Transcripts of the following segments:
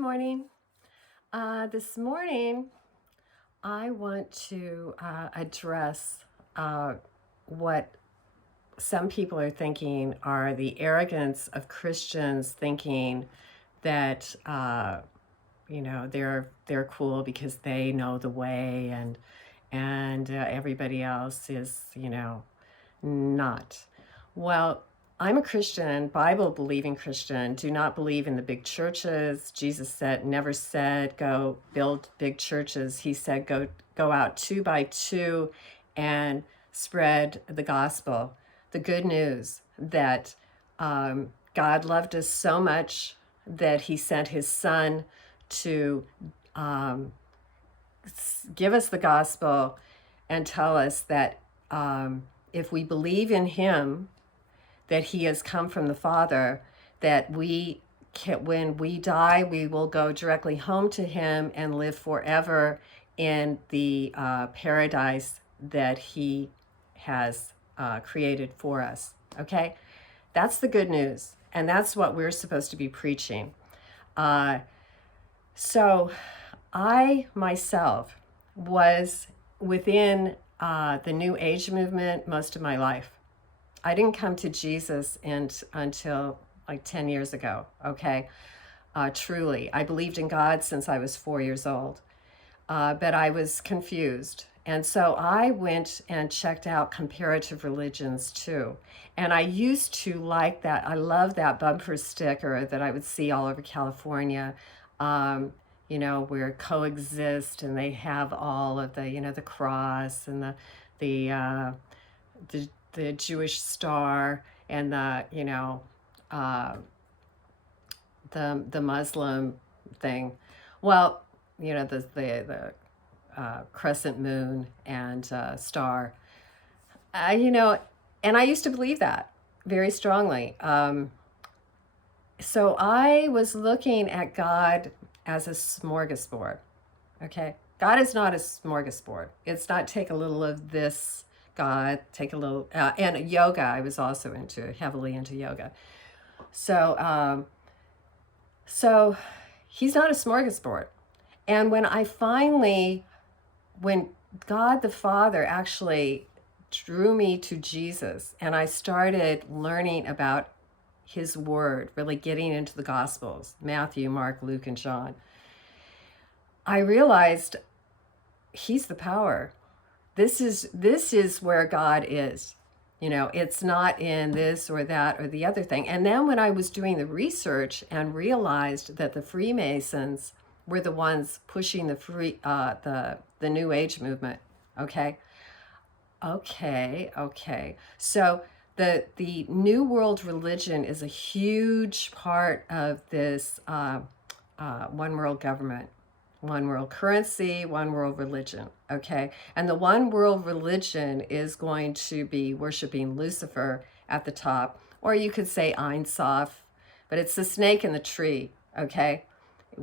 morning. This morning, I want to address what some people are thinking are the arrogance of Christians thinking that they're cool because they know the way and everybody else is not. Well, I'm a Christian, Bible believing Christian, do not believe in the big churches. Jesus never said go build big churches. He said go out two by two and spread the gospel, the good news that God loved us so much that he sent his son to give us the gospel and tell us that if we believe in him, that he has come from the Father, that when we die, we will go directly home to him and live forever in the paradise that he has created for us. Okay? That's the good news. And that's what we're supposed to be preaching. So I myself was within the New Age movement most of my life. I didn't come to Jesus until like 10 years ago, okay? Truly. I believed in God since I was 4 years old, but I was confused. And so I went and checked out comparative religions too. And I used to like that. I love that bumper sticker that I would see all over California, where coexist, and they have all of the cross and the Jewish star and the Muslim thing. Well, the crescent moon and star. And I used to believe that very strongly. So I was looking at God as a smorgasbord. Okay, God is not a smorgasbord. It's not take a little of this God, take a little, and yoga, I was also heavily into yoga. So he's not a smorgasbord. And when God the Father actually drew me to Jesus and I started learning about his word, really getting into the Gospels, Matthew, Mark, Luke, and John, I realized he's the power. This is where God is. It's not in this or that or the other thing. And then when I was doing the research and realized that the Freemasons were the ones pushing the New Age movement. Okay. So the New World religion is a huge part of this one world government, one world currency, one world religion, okay? And the one world religion is going to be worshiping Lucifer at the top, or you could say Ein Sof, but it's the snake in the tree, okay?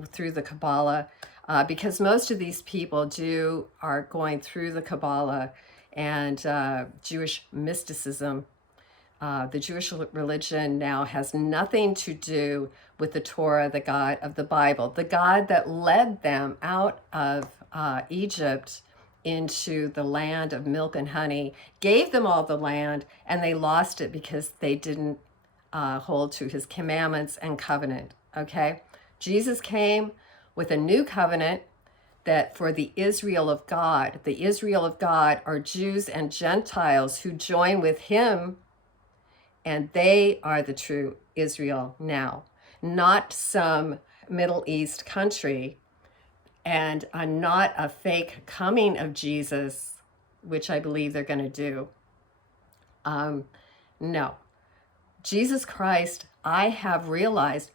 Through the Kabbalah, because most of these people are going through the Kabbalah and Jewish mysticism. The Jewish religion now has nothing to do with the Torah, the God of the Bible, the God that led them out of Egypt into the land of milk and honey, gave them all the land, and they lost it because they didn't hold to his commandments and covenant, okay? Jesus came with a new covenant that for the Israel of God are Jews and Gentiles who join with him, and they are the true Israel now, not some Middle East country, and not a fake coming of Jesus, which I believe they're going to do. No. Jesus Christ, I have realized,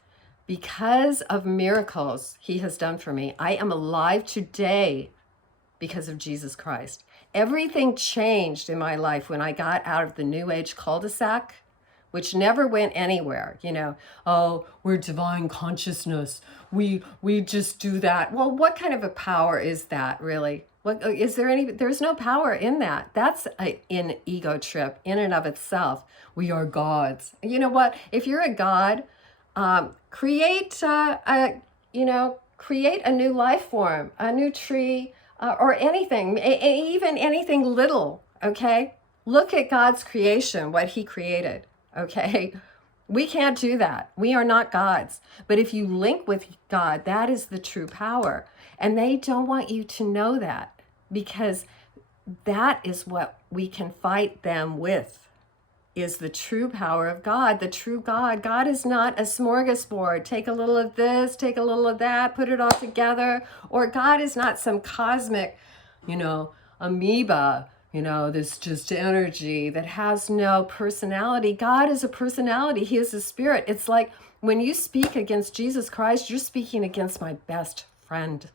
because of miracles he has done for me, I am alive today because of Jesus Christ. Everything changed in my life when I got out of the New Age cul-de-sac, which never went anywhere. Oh, we're divine consciousness. We just do that. Well, what kind of a power is that, really? What is there there's no power in that. That's an ego trip in and of itself. We are gods. You know what? If you're a god, create create a new life form, a new tree, or anything, even anything little, okay? Look at God's creation, what he created, okay? We can't do that. We are not gods. But if you link with God, that is the true power. And they don't want you to know that, because that is what we can fight them with, is the true power of God, the true God. God is not a smorgasbord. Take a little of this, take a little of that, put it all together. Or God is not some cosmic, amoeba, this just energy that has no personality. God is a personality. He is a spirit. It's like when you speak against Jesus Christ, you're speaking against my best friend.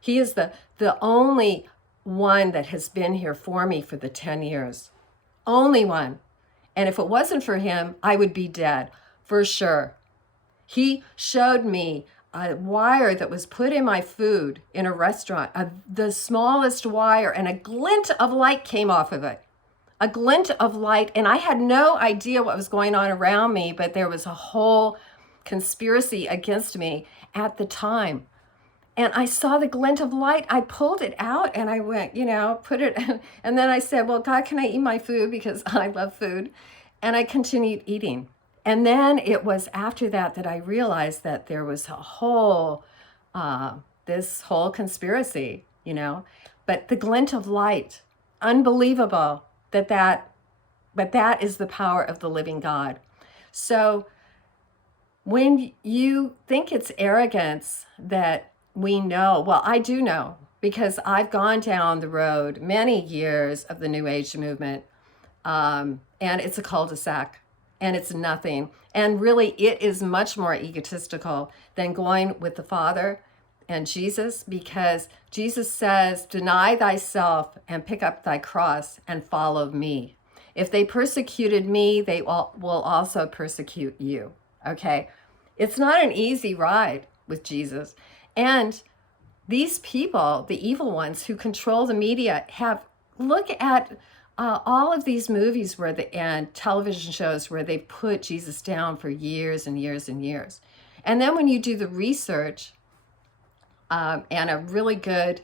He is the only one that has been here for me for the 10 years. Only one. And if it wasn't for him, I would be dead, for sure. He showed me a wire that was put in my food in a restaurant, the smallest wire, and a glint of light came off of it. A glint of light, and I had no idea what was going on around me, but there was a whole conspiracy against me at the time. And I saw the glint of light. I pulled it out and I went, put it. And then I said, well, God, can I eat my food? Because I love food. And I continued eating. And then it was after that I realized that there was a whole, this whole conspiracy, But the glint of light, unbelievable but that is the power of the living God. So when you think it's arrogance that we know, well, I do know, because I've gone down the road many years of the New Age movement, and it's a cul-de-sac, and it's nothing. And really, it is much more egotistical than going with the Father and Jesus, because Jesus says, deny thyself and pick up thy cross and follow me. If they persecuted me, they will also persecute you, okay? It's not an easy ride with Jesus. And these people, the evil ones who control the media, look at all of these movies and television shows where they put Jesus down for years and years and years. And then when you do the research, and a really good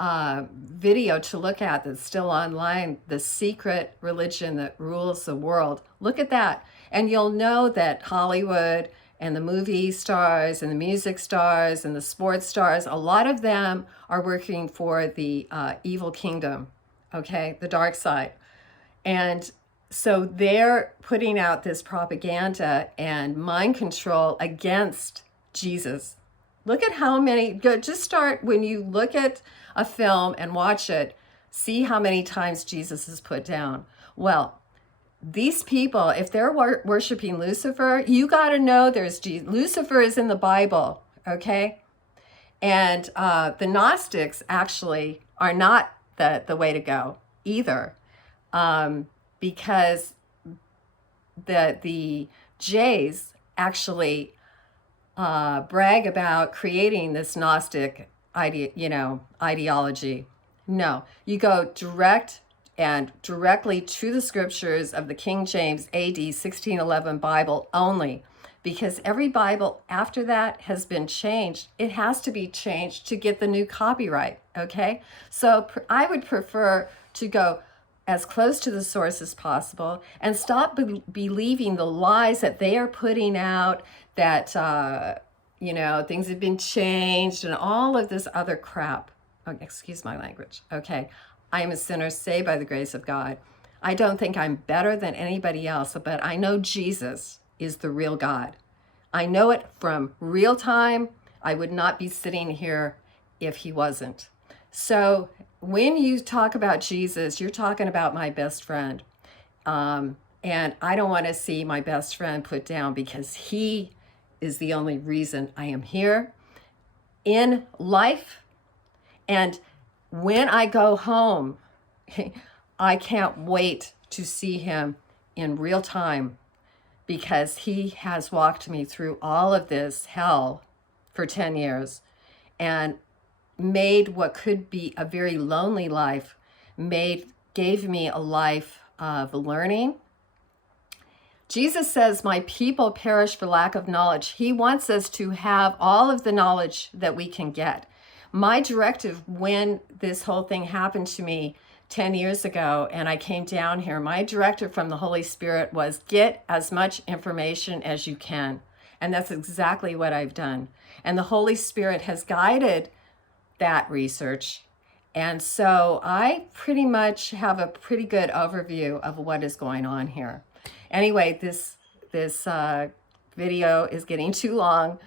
video to look at that's still online, The Secret Religion That Rules the World, look at that. And you'll know that Hollywood and the movie stars and the music stars and the sports stars, a lot of them are working for the evil kingdom, okay, the dark side. And so they're putting out this propaganda and mind control against Jesus. Look at how many, just start when you look at a film and watch it, see how many times Jesus is put down. Well, these people, if they're worshiping Lucifer, you got to know there's Jesus. Lucifer is in the Bible, okay? And the Gnostics actually are not the way to go either, because the Jays actually brag about creating this Gnostic ideology. No, you go directly to the scriptures of the King James AD 1611 Bible only, because every Bible after that has been changed. It has to be changed to get the new copyright, okay? So I would prefer to go as close to the source as possible and stop believing the lies that they are putting out, that, things have been changed and all of this other crap. Oh, excuse my language, okay? I am a sinner saved by the grace of God. I don't think I'm better than anybody else, but I know Jesus is the real God. I know it from real time. I would not be sitting here if he wasn't. So when you talk about Jesus, you're talking about my best friend. And I don't want to see my best friend put down, because he is the only reason I am here in life. And when I go home, I can't wait to see him in real time, because he has walked me through all of this hell for 10 years and made what could be a very lonely life, gave me a life of learning, Jesus says, my people perish for lack of knowledge. He wants us to have all of the knowledge that we can get. My directive when this whole thing happened to me 10 years ago and I came down here, my directive from the Holy Spirit was get as much information as you can. And that's exactly what I've done. And the Holy Spirit has guided that research. And so I pretty much have a pretty good overview of what is going on here. Anyway, this video is getting too long,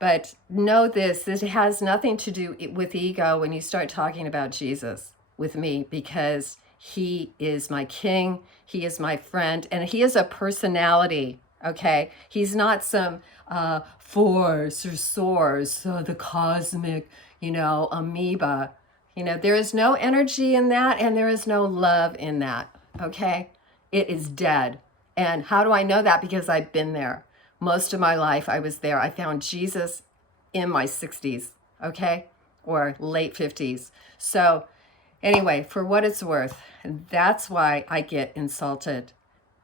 but know this has nothing to do with ego when you start talking about Jesus with me, because he is my king, he is my friend, and he is a personality, okay? He's not some force or source, the cosmic, amoeba. There is no energy in that, and there is no love in that, okay? It is dead. And how do I know that? Because I've been there. Most of my life I was there. I found Jesus in my 60s, okay? Or late 50s. So anyway, for what it's worth, that's why I get insulted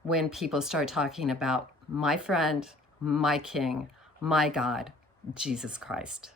when people start talking about my friend, my king, my God, Jesus Christ.